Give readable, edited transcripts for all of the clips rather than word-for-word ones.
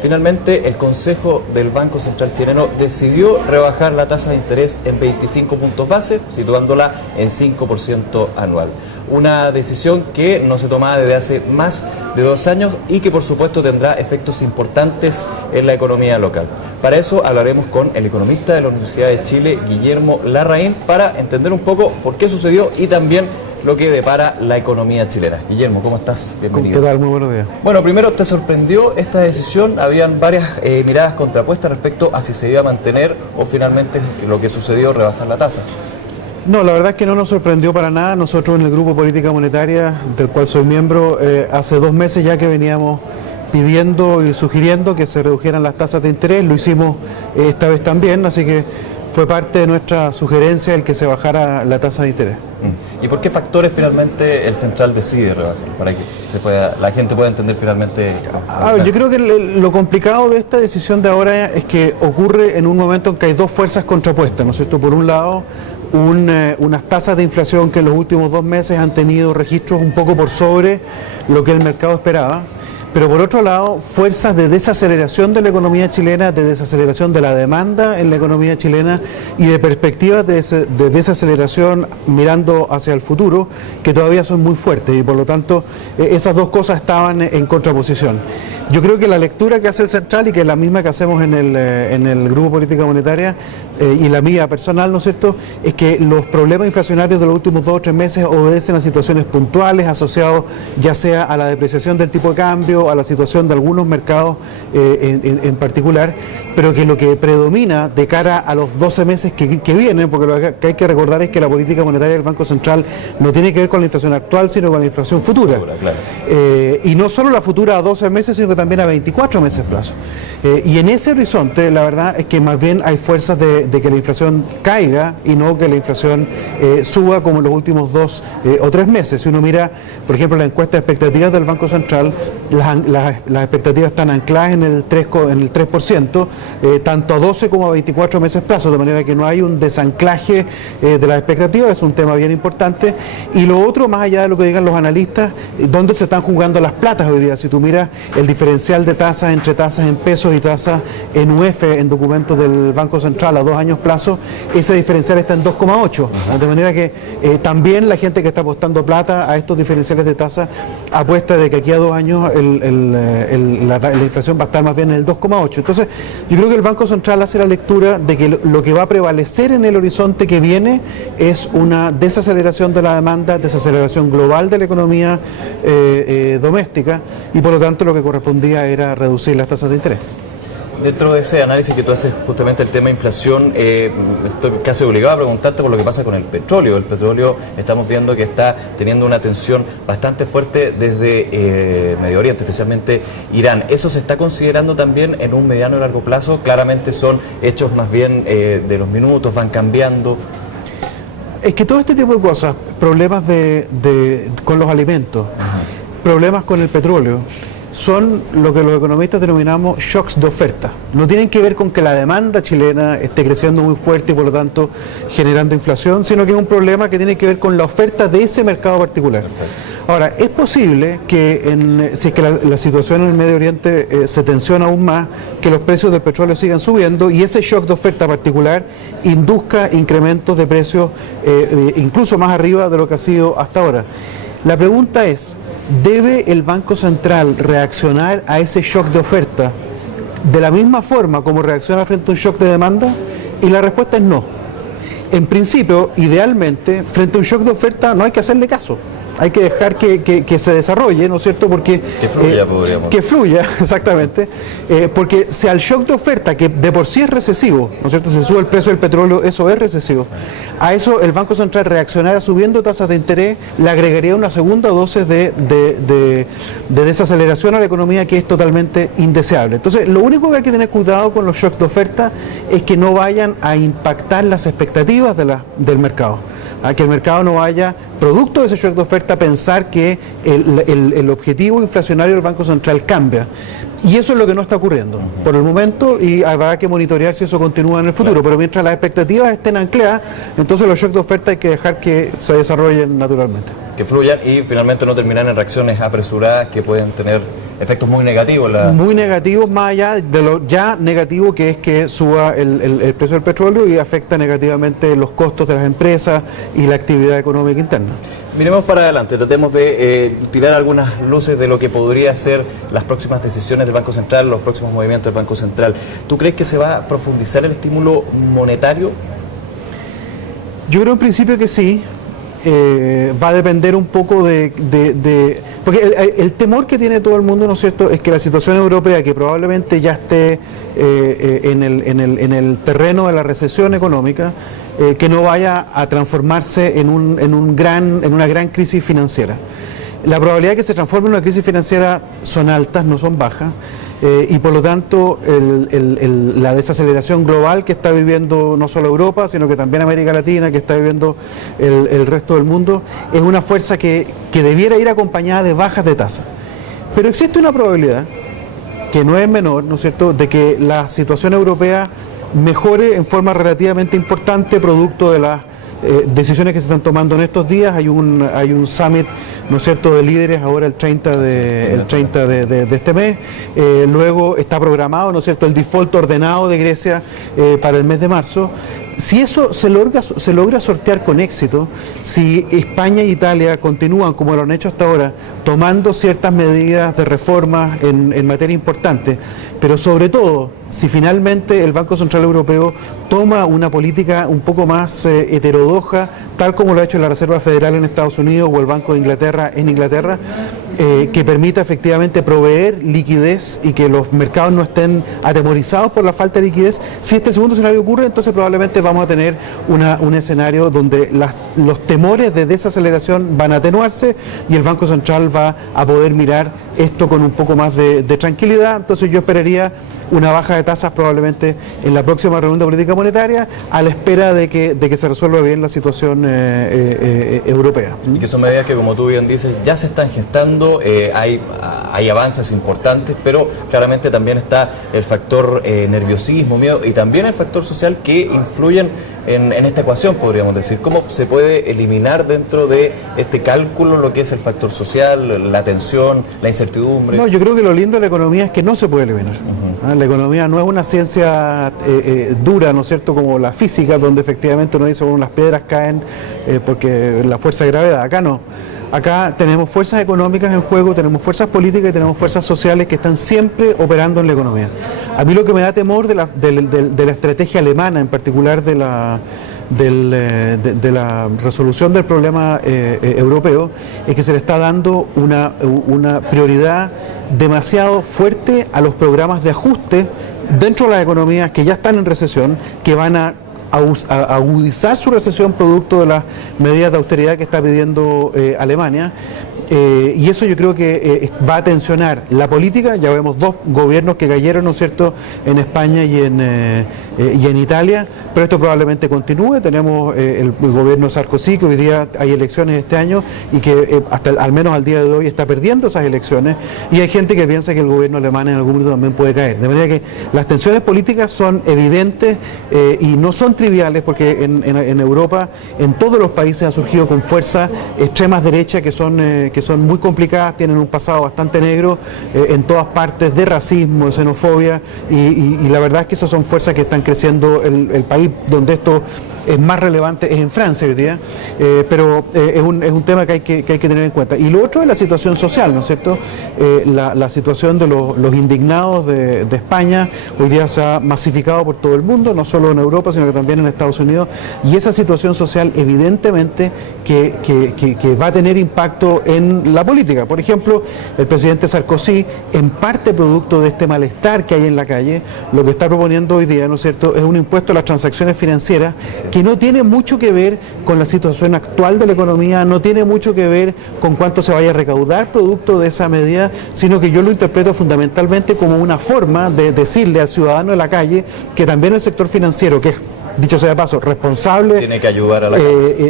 Finalmente, el Consejo del Banco Central chileno decidió rebajar la tasa de interés en 25 puntos base, situándola en 5% anual. Una decisión que no se tomaba desde hace más de 2 años y que por supuesto tendrá efectos importantes en la economía local. Para eso hablaremos con el economista de la Universidad de Chile, Guillermo Larraín, para entender un poco por qué sucedió y también lo que depara la economía chilena. Guillermo, ¿cómo estás? Bienvenido. ¿Qué tal? Muy buenos días. Bueno, primero, ¿te sorprendió esta decisión? Habían varias miradas contrapuestas respecto a si se iba a mantener o finalmente lo que sucedió, rebajar la tasa. No, la verdad es que no nos sorprendió para nada. Nosotros en el Grupo Política Monetaria, del cual soy miembro, hace 2 meses ya que veníamos pidiendo y sugiriendo que se redujeran las tasas de interés. Lo hicimos esta vez también, así que fue parte de nuestra sugerencia el que se bajara la tasa de interés. ¿Y por qué factores finalmente el Central decide rebajar? Para que la gente pueda entender finalmente. A ver, yo creo que lo complicado de esta decisión de ahora es que ocurre en un momento en que hay 2 fuerzas contrapuestas, ¿no es cierto? Por un lado, unas tasas de inflación que en los últimos 2 meses han tenido registros un poco por sobre lo que el mercado esperaba. Pero por otro lado, fuerzas de desaceleración de la economía chilena, de desaceleración de la demanda en la economía chilena y de perspectivas de desaceleración mirando hacia el futuro, que todavía son muy fuertes y por lo tanto esas 2 cosas estaban en contraposición. Yo creo que la lectura que hace el Central y que es la misma que hacemos en el Grupo Política Monetaria y la mía personal, ¿no es cierto?, es que los problemas inflacionarios de los últimos 2 o 3 meses obedecen a situaciones puntuales asociados ya sea a la depreciación del tipo de cambio, a la situación de algunos mercados en particular, pero que lo que predomina de cara a los 12 meses que vienen, porque lo que hay que recordar es que la política monetaria del Banco Central no tiene que ver con la inflación actual, sino con la inflación futura. Claro. Y no solo la futura a 12 meses, sino que también a 24 meses plazo. Y en ese horizonte, la verdad es que más bien hay fuerzas de que la inflación caiga y no que la inflación suba como en los últimos 2 o 3 meses. Si uno mira, por ejemplo, la encuesta de expectativas del Banco Central, las expectativas están ancladas en el 3%, tanto a 12 como a 24 meses plazo, de manera que no hay un desanclaje de las expectativas, es un tema bien importante. Y lo otro, más allá de lo que digan los analistas, ¿dónde se están jugando las platas hoy día? Si tú miras el diferencial de tasas entre tasas en pesos y tasas en UF en documentos del Banco Central a 2 años plazo, ese diferencial está en 2,8, de manera que también la gente que está apostando plata a estos diferenciales de tasas apuesta de que aquí a 2 años la inflación va a estar más bien en el 2,8. Entonces yo creo que el Banco Central hace la lectura de que lo que va a prevalecer en el horizonte que viene es una desaceleración de la demanda, desaceleración global de la economía doméstica, y por lo tanto lo que correspondía era reducir las tasas de interés. Dentro de ese análisis que tú haces justamente el tema de inflación, estoy casi obligado a preguntarte por lo que pasa con el petróleo. El petróleo estamos viendo que está teniendo una tensión bastante fuerte desde Medio Oriente, especialmente Irán. ¿Eso se está considerando también en un mediano y largo plazo? Claramente son hechos más bien de los minutos, van cambiando. Es que todo este tipo de cosas, problemas con los alimentos, problemas con el petróleo, son lo que los economistas denominamos shocks de oferta. No tienen que ver con que la demanda chilena esté creciendo muy fuerte y por lo tanto generando inflación, sino que es un problema que tiene que ver con la oferta de ese mercado particular. Ahora, es posible que si es que la situación en el Medio Oriente se tensiona aún más, que los precios del petróleo sigan subiendo y ese shock de oferta particular induzca incrementos de precios incluso más arriba de lo que ha sido hasta ahora. La pregunta es, ¿debe el Banco Central reaccionar a ese shock de oferta de la misma forma como reacciona frente a un shock de demanda? Y la respuesta es no. En principio, idealmente, frente a un shock de oferta no hay que hacerle caso. Hay que dejar que se desarrolle, ¿no es cierto? Porque que fluya, podríamos. Que fluya, exactamente. Porque si al shock de oferta, que de por sí es recesivo, ¿no es cierto? Si sube el precio del petróleo, eso es recesivo. A eso el Banco Central reaccionara subiendo tasas de interés, le agregaría una segunda dosis de desaceleración a la economía que es totalmente indeseable. Entonces, lo único que hay que tener cuidado con los shocks de oferta es que no vayan a impactar las expectativas del mercado. A que el mercado no vaya, producto de ese shock de oferta, a pensar que el objetivo inflacionario del Banco Central cambia. Y eso es lo que no está ocurriendo por el momento, y habrá que monitorear si eso continúa en el futuro. Pero mientras las expectativas estén ancladas, entonces los shocks de oferta hay que dejar que se desarrollen naturalmente. Que fluyan y finalmente no terminar en reacciones apresuradas que pueden tener efectos muy negativos. Muy negativos, más allá de lo ya negativo que es que suba el precio del petróleo y afecta negativamente los costos de las empresas y la actividad económica interna. Miremos para adelante, tratemos de tirar algunas luces de lo que podría ser las próximas decisiones del Banco Central, los próximos movimientos del Banco Central. ¿Tú crees que se va a profundizar el estímulo monetario? Yo creo en principio que sí. Va a depender un poco porque el temor que tiene todo el mundo, ¿no es cierto?, es que la situación europea, que probablemente ya esté en el terreno de la recesión económica, que no vaya a transformarse en una gran crisis financiera. La probabilidad de que se transforme en una crisis financiera son altas, no son bajas. Y por lo tanto la desaceleración global que está viviendo no solo Europa, sino que también América Latina, que está viviendo el resto del mundo, es una fuerza que debiera ir acompañada de bajas de tasa. Pero existe una probabilidad, que no es menor, ¿no es cierto?, de que la situación europea mejore en forma relativamente importante producto de las decisiones que se están tomando en estos días. Hay un summit, ¿no es cierto?, de líderes ahora el 30 de este mes. Luego está programado, ¿no es cierto?, el default ordenado de Grecia para el mes de marzo. Si eso se logra sortear con éxito, si España e Italia continúan como lo han hecho hasta ahora, tomando ciertas medidas de reformas en materia importante, pero sobre todo, si finalmente el Banco Central Europeo toma una política un poco más heterodoxa, tal como lo ha hecho la Reserva Federal en Estados Unidos o el Banco de Inglaterra en Inglaterra, que permita efectivamente proveer liquidez y que los mercados no estén atemorizados por la falta de liquidez. Si este segundo escenario ocurre, entonces probablemente vamos a tener un escenario donde los temores de desaceleración van a atenuarse y el Banco Central va a poder mirar esto con un poco más de tranquilidad. Entonces yo esperaría una baja de tasas probablemente en la próxima reunión de política monetaria, a la espera de que se resuelva bien la situación europea. Y que son medidas que, como tú bien dices, ya se están gestando, hay avances importantes, pero claramente también está el factor nerviosismo, miedo, y también el factor social que influyen en esta ecuación, podríamos decir. ¿Cómo se puede eliminar dentro de este cálculo lo que es el factor social, la tensión, la incertidumbre? No, yo creo que lo lindo de la economía es que no se puede eliminar. La economía no es una ciencia dura, ¿no es cierto?, como la física, donde efectivamente uno dice, bueno, las piedras caen porque la fuerza de gravedad. Acá no. Acá tenemos fuerzas económicas en juego, tenemos fuerzas políticas y tenemos fuerzas sociales que están siempre operando en la economía. A mí lo que me da temor de la estrategia alemana, en particular de la resolución del problema europeo, es que se le está dando una prioridad demasiado fuerte a los programas de ajuste dentro de las economías que ya están en recesión, que van a agudizar su recesión producto de las medidas de austeridad que está pidiendo Alemania. Y eso yo creo que va a tensionar la política. Ya vemos dos gobiernos que cayeron, ¿no es cierto?, en España y en Italia, pero esto probablemente continúe. Tenemos el gobierno Sarkozy, que hoy día hay elecciones este año y que al menos al día de hoy está perdiendo esas elecciones, y hay gente que piensa que el gobierno alemán en algún momento también puede caer. De manera que las tensiones políticas son evidentes y no son triviales, porque en Europa, en todos los países, ha surgido con fuerza extremas derechas que son muy complicadas, tienen un pasado bastante negro en todas partes, de racismo, de xenofobia, y la verdad es que esas son fuerzas que están creciendo. El país donde esto es más relevante es en Francia hoy día, pero es un tema que hay que tener en cuenta. Y lo otro es la situación social, ¿no es cierto? La situación de los indignados de España hoy día se ha masificado por todo el mundo, no solo en Europa, sino que también en Estados Unidos, y esa situación social evidentemente que va a tener impacto en la política. Por ejemplo, el presidente Sarkozy, en parte producto de este malestar que hay en la calle, lo que está proponiendo hoy día, ¿no es cierto?, es un impuesto a las transacciones financieras que no tiene mucho que ver con la situación actual de la economía, no tiene mucho que ver con cuánto se vaya a recaudar producto de esa medida, sino que yo lo interpreto fundamentalmente como una forma de decirle al ciudadano de la calle que también el sector financiero, que es dicho sea de paso, responsable, tiene que ayudar a la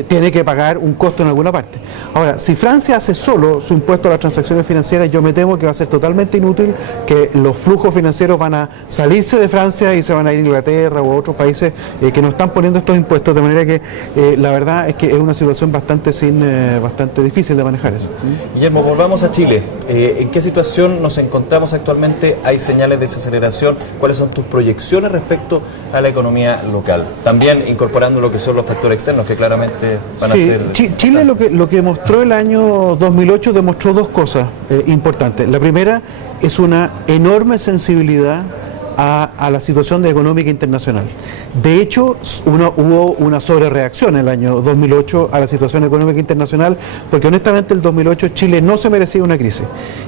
tiene que pagar un costo en alguna parte. Ahora, si Francia hace solo su impuesto a las transacciones financieras, yo me temo que va a ser totalmente inútil, que los flujos financieros van a salirse de Francia y se van a ir a Inglaterra o a otros países que no están poniendo estos impuestos, de manera que la verdad es que es una situación bastante difícil de manejar eso. Guillermo, volvamos a Chile. ¿En qué situación nos encontramos actualmente? ¿Hay señales de desaceleración? ¿Cuáles son tus proyecciones respecto a la economía local? También incorporando lo que son los factores externos, que claramente van a ser... Chile lo que mostró el año 2008 demostró dos cosas importantes. La primera es una enorme sensibilidad a la situación económica internacional. De hecho, hubo una sobrereacción en el año 2008 a la situación económica internacional, porque honestamente el 2008 Chile no se merecía una crisis.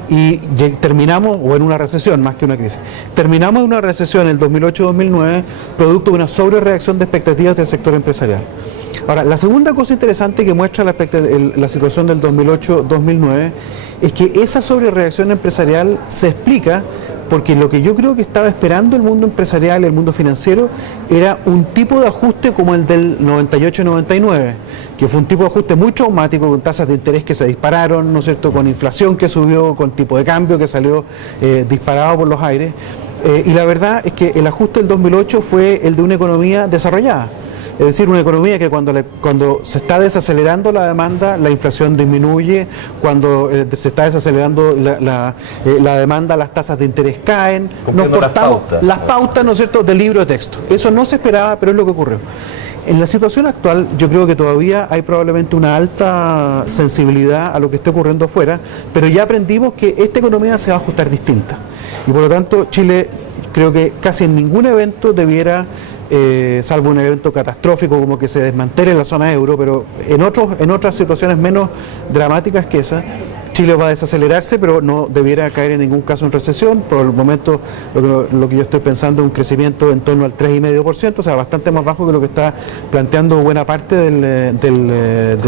Y terminamos, o en una recesión más que una crisis, terminamos en una recesión en el 2008-2009, producto de una sobrereacción de expectativas del sector empresarial. Ahora, la segunda cosa interesante que muestra la situación del 2008-2009 es que esa sobrereacción empresarial se explica porque lo que yo creo que estaba esperando el mundo empresarial y el mundo financiero era un tipo de ajuste como el del 98-99, que fue un tipo de ajuste muy traumático, con tasas de interés que se dispararon, ¿no es cierto?, con inflación que subió, con tipo de cambio que salió disparado por los aires. Y la verdad es que el ajuste del 2008 fue el de una economía desarrollada. Es decir, una economía que cuando se está desacelerando la demanda, la inflación disminuye, cuando se está desacelerando la demanda, las tasas de interés caen, nos cortamos las pautas, ¿no es cierto?, del libro de texto. Eso no se esperaba, pero es lo que ocurrió. En la situación actual, yo creo que todavía hay probablemente una alta sensibilidad a lo que esté ocurriendo afuera, pero ya aprendimos que esta economía se va a ajustar distinta. Y por lo tanto, Chile, creo que casi en ningún evento debiera... salvo un evento catastrófico como que se desmantele la zona euro, pero en otras situaciones menos dramáticas que esa, Chile va a desacelerarse, pero no debiera caer en ningún caso en recesión. Por el momento lo que yo estoy pensando es un crecimiento en torno al 3,5%, o sea, bastante más bajo que lo que está planteando buena parte del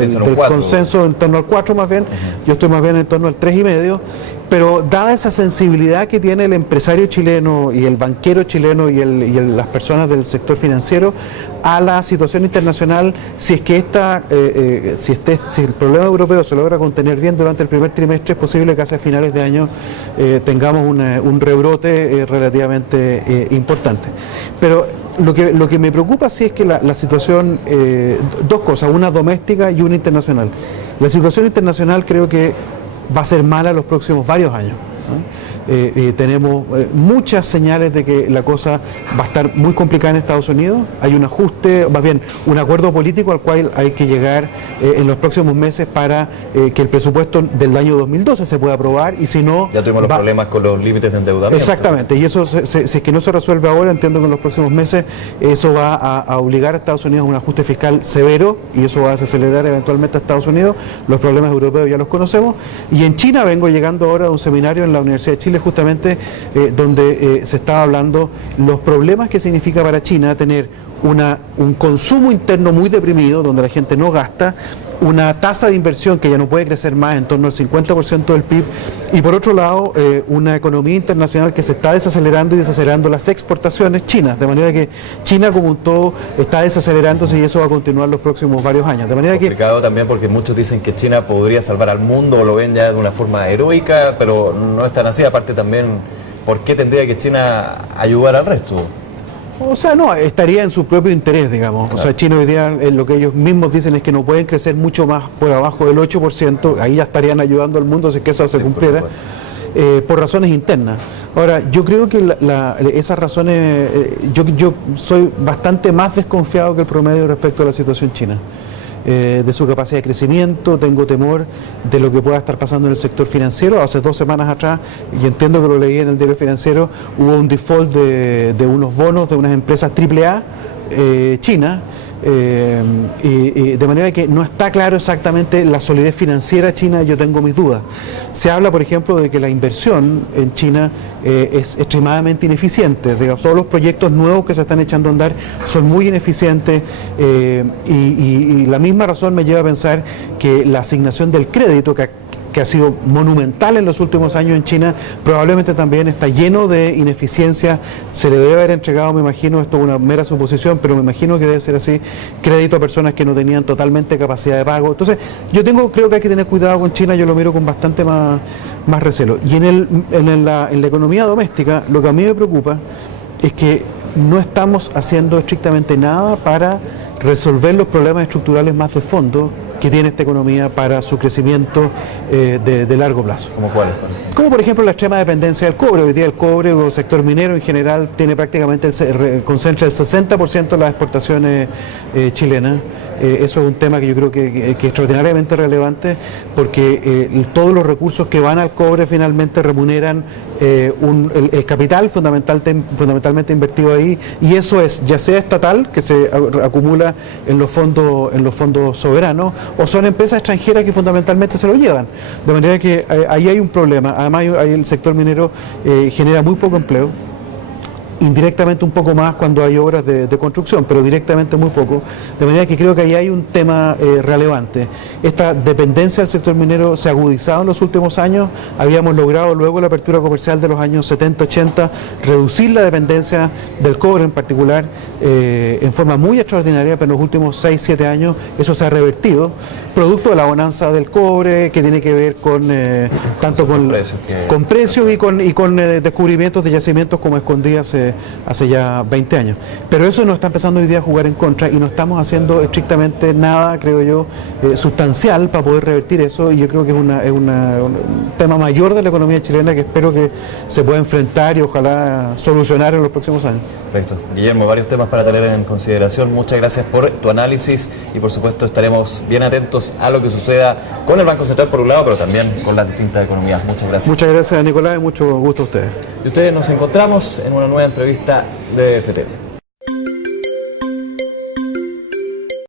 consenso, en torno al 4 más bien. Yo estoy más bien en torno al 3,5%. Pero dada esa sensibilidad que tiene el empresario chileno y el banquero chileno y las personas del sector financiero a la situación internacional, si es que si el problema europeo se logra contener bien durante el primer trimestre, es posible que hacia finales de año tengamos un rebrote relativamente importante. Pero lo que me preocupa sí es que la situación, dos cosas, una doméstica y una internacional. La situación internacional creo que va a ser mala los próximos varios años, ¿no? Tenemos muchas señales de que la cosa va a estar muy complicada en Estados Unidos. Hay un ajuste, más bien un acuerdo político al cual hay que llegar en los próximos meses para que el presupuesto del año 2012 se pueda aprobar, y si no... Ya tuvimos los problemas con los límites de endeudamiento. Exactamente, y eso, si es que no se resuelve ahora, entiendo que en los próximos meses eso va a obligar a Estados Unidos a un ajuste fiscal severo, y eso va a desacelerar eventualmente a Estados Unidos. Los problemas europeos ya los conocemos. Y en China vengo llegando ahora a un seminario en la Universidad de Chile, justamente donde se estaba hablando los problemas que significa para China tener un consumo interno muy deprimido, donde la gente no gasta, una tasa de inversión que ya no puede crecer más, en torno al 50% del PIB, y por otro lado una economía internacional que se está desacelerando y desacelerando las exportaciones chinas, de manera que China como un todo está desacelerándose, y eso va a continuar los próximos varios años. De manera complicado también, porque muchos dicen que China podría salvar al mundo, o lo ven ya de una forma heroica, pero no es tan así. Aparte también, ¿por qué tendría que China ayudar al resto? O sea, no, estaría en su propio interés, digamos. Claro. O sea, China hoy día, lo que ellos mismos dicen es que no pueden crecer mucho más por abajo del 8%, ahí ya estarían ayudando al mundo si es que eso se cumpliera, por razones internas. Ahora, yo creo que esas razones, yo soy bastante más desconfiado que el promedio respecto a la situación china. De su capacidad de crecimiento, tengo temor de lo que pueda estar pasando en el sector financiero. Hace 2 semanas atrás, y entiendo que lo leí en el diario financiero, hubo un default de unos bonos de unas empresas AAA chinas, y de manera que no está claro exactamente la solidez financiera china. Yo tengo mis dudas. Se habla, por ejemplo, de que la inversión en China es extremadamente ineficiente. Digamos, todos los proyectos nuevos que se están echando a andar son muy ineficientes, y la misma razón me lleva a pensar que la asignación del crédito, que que ha sido monumental en los últimos años en China, probablemente también está lleno de ineficiencias. Se le debe haber entregado, me imagino, esto es una mera suposición, pero me imagino que debe ser así, crédito a personas que no tenían totalmente capacidad de pago. Entonces, creo que hay que tener cuidado con China, yo lo miro con bastante más recelo. Y en la economía doméstica, lo que a mí me preocupa es que no estamos haciendo estrictamente nada para resolver los problemas estructurales más de fondo que tiene esta economía para su crecimiento de largo plazo. ¿Cómo cuáles? Como por ejemplo la extrema dependencia del cobre. Hoy día el cobre o el sector minero en general tiene prácticamente concentra el 60% de las exportaciones chilenas. Eso es un tema que yo creo que es extraordinariamente relevante, porque todos los recursos que van al cobre finalmente remuneran el capital fundamentalmente invertido ahí, y eso es ya sea estatal, que se acumula en los fondos soberanos, o son empresas extranjeras que fundamentalmente se lo llevan. De manera que ahí hay un problema. Además, el sector minero genera muy poco empleo. Indirectamente un poco más cuando hay obras de construcción, pero directamente muy poco, de manera que creo que ahí hay un tema relevante. Esta dependencia del sector minero se ha agudizado en los últimos años. Habíamos logrado luego la apertura comercial de los años 70-80 reducir la dependencia del cobre en particular en forma muy extraordinaria, pero en los últimos 6-7 años eso se ha revertido, producto de la bonanza del cobre, que tiene que ver con tanto con precios y con descubrimientos de yacimientos como escondí hace ya 20 años. Pero eso nos está empezando hoy día a jugar en contra y no estamos haciendo estrictamente nada, creo yo, sustancial para poder revertir eso, y yo creo que es un tema mayor de la economía chilena que espero que se pueda enfrentar y ojalá solucionar en los próximos años. Perfecto. Guillermo, varios temas para tener en consideración. Muchas gracias por tu análisis y por supuesto estaremos bien atentos a lo que suceda con el Banco Central por un lado, pero también con las distintas economías. Muchas gracias. Muchas gracias, Nicolás, y mucho gusto a ustedes. Y ustedes nos encontramos en una nueva entrevista de FT.